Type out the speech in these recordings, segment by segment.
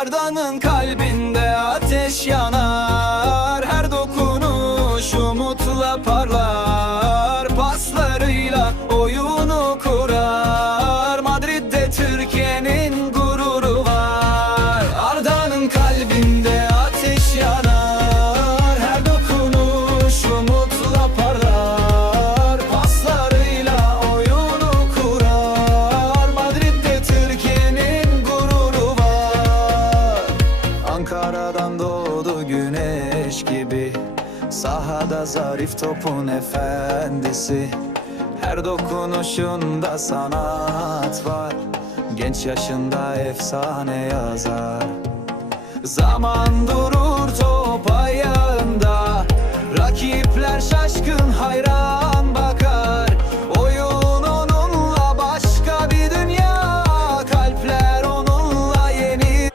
Arda'nın kalbinde ateş yanar, her dokunuş umutla parlar. Paslarıyla oyunu kurar, Madrid'de Türkiye'nin gururu var. Arda'nın kalbinde ateş yanar, her dokunuş umutla parlar. Paslarıyla oyunu kurar, Madrid'de Türkiye'nin gururu var. Ankara'dan doğdu güneş gibi, sahada zarif topun efendisi. Her dokunuşunda sanat var, genç yaşında efsane yazar. Zaman durur top ayağında, rakipler şaşkın hayran bakar. Oyun onunla başka bir dünya, kalpler onunla yeni.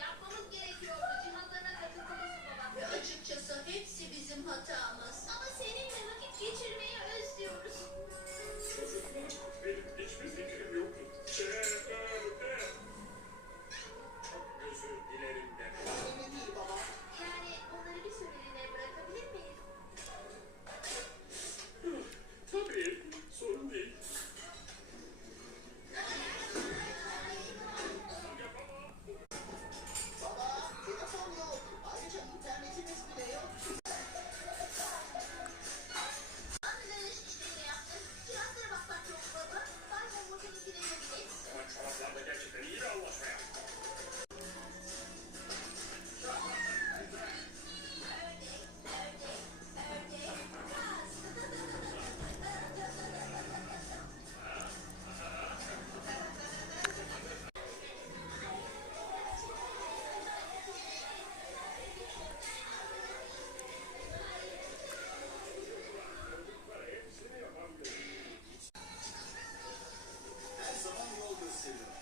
Yapmamız gerekiyordu. Cihazlarına takıntılısın baba. Ve açıkçası hepsi bizim hatamız. Ama seninle vakit geçirmeyi özlüyoruz. Benim hiçbir fikrim yoktu. Çok özür dilerim de. Yani onları bir süreliğine bırakabilir miyiz? Tabii, sorun değil. Anneler işlerini yaptık. Cihazlara bakmak yok baba. Bazen motorun girebiliriz. Ama çoraplarla gerçekten iyi bir anlaşma yaptık. Her zaman yol gösteriyor.